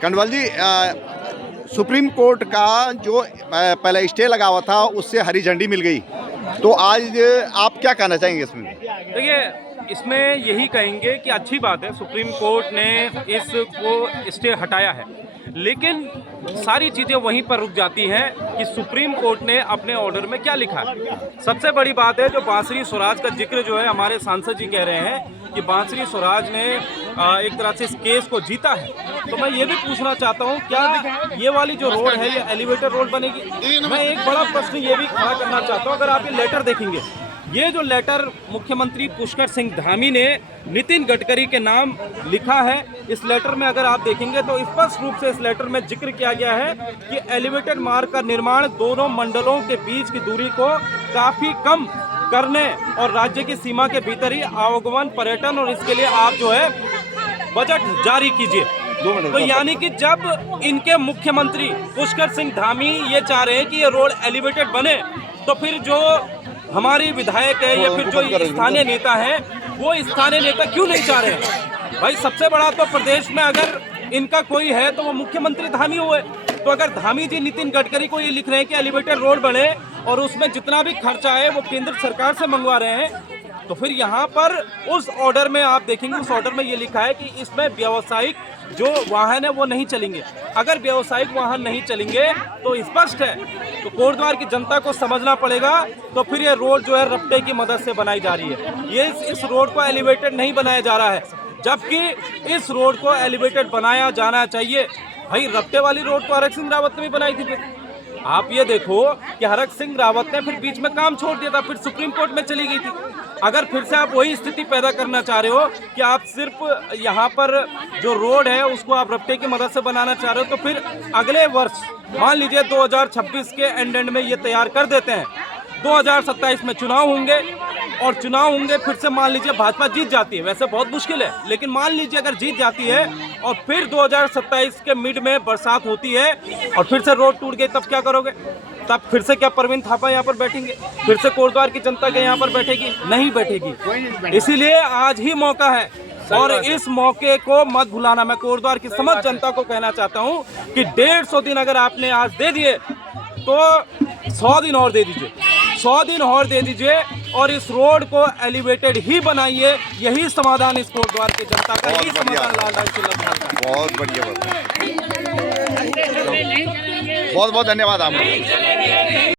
कंडवाल जी, supreme court का जो पहले स्टे लगा हुआ था उससे हरी झंडी मिल गई, तो आज आप क्या कहना चाहेंगे इसमें? देखिए, इसमें यही कहेंगे कि अच्छी बात है, सुप्रीम कोर्ट ने इसको स्टे हटाया है, लेकिन सारी चीज़ें वहीं पर रुक जाती हैं कि सुप्रीम कोर्ट ने अपने ऑर्डर में क्या लिखा है। सबसे बड़ी बात है, जो बांसुरी स्वराज का जिक्र जो है, हमारे सांसद जी कह रहे हैं कि बांसुरी स्वराज ने एक तरह से इस केस को जीता है। तो मैं ये भी पूछना चाहता हूँ, क्या ये वाली जो रोड है ये एलिवेटेड रोड बनेगी? मैं एक बड़ा प्रश्न ये भी खड़ा करना चाहता हूँ। अगर आप ये लेटर देखेंगे, ये जो लेटर मुख्यमंत्री पुष्कर सिंह धामी ने नितिन गडकरी के नाम लिखा है, इस लेटर में अगर आप देखेंगे तो स्पष्ट रूप से इस लेटर में जिक्र किया गया है कि एलिवेटेड मार्ग का निर्माण दोनों मंडलों के बीच की दूरी को काफी कम करने और राज्य की सीमा के भीतर ही आवागमन, पर्यटन, और इसके लिए आप जो है बजट जारी कीजिए। तो यानी कि जब इनके मुख्यमंत्री पुष्कर सिंह धामी ये चाह रहे हैं कि ये रोड एलिवेटेड बने, तो फिर जो हमारी विधायक है या फिर जो स्थानीय नेता है, वो स्थानीय नेता क्यों नहीं चाह रहे हैं? भाई, सबसे बड़ा तो प्रदेश में अगर इनका कोई है तो वो मुख्यमंत्री धामी हुए। तो अगर धामी जी नितिन गडकरी को ये लिख रहे हैं कि एलिवेटेड रोड बने और उसमें जितना भी खर्चा है वो केंद्र सरकार से मंगवा रहे हैं, तो फिर यहाँ पर उस ऑर्डर में आप देखेंगे, उस ऑर्डर में ये लिखा है कि इसमें व्यावसायिक जो वाहन है वो नहीं चलेंगे। अगर व्यावसायिक वाहन नहीं चलेंगे तो स्पष्ट है, तो कोटद्वार की जनता को समझना पड़ेगा। तो फिर ये रोड जो है रपटे की मदद से बनाई जा रही है, ये इस रोड को एलिवेटेड नहीं बनाया जा रहा है, जबकि इस रोड को एलिवेटेड बनाया जाना चाहिए। भाई, रपटे वाली रोड तो हरक सिंह रावत ने भी बनाई थी। आप ये देखो कि हरक सिंह रावत ने फिर बीच में काम छोड़ दिया था, फिर सुप्रीम कोर्ट में चली गई थी। अगर फिर से आप वही स्थिति पैदा करना चाह रहे हो कि आप सिर्फ यहाँ पर जो रोड है उसको आप रपटे की मदद से बनाना चाह रहे हो, तो फिर अगले वर्ष मान लीजिए 2026 के एंड में ये तैयार कर देते हैं, 2027 में चुनाव होंगे, और चुनाव होंगे फिर से मान लीजिए भाजपा जीत जाती है, वैसे बहुत मुश्किल है, लेकिन मान लीजिए अगर जीत जाती है और फिर 2027 के मिड में बरसात होती है और फिर से रोड टूट गई, तब क्या करोगे? तब फिर से क्या परवीन थापा यहाँ पर बैठेंगे? फिर से कोटद्वार की जनता के यहाँ पर बैठेगी? नहीं बैठेगी। इसीलिए आज ही मौका है और इस मौके को मत भुलाना। मैं कोटद्वार की समस्त जनता को कहना चाहता हूँ कि 150 दिन अगर आपने आज दे दिए तो 100 दिन और दे दीजिए, 100 दिन और दे दीजिए, और इस रोड को एलिवेटेड ही बनाइए। यही समाधान इस कोटद्वार की जनता का, यही समाधान लाल राज सिंह का। बहुत बढ़िया, बहुत बहुत धन्यवाद आपको।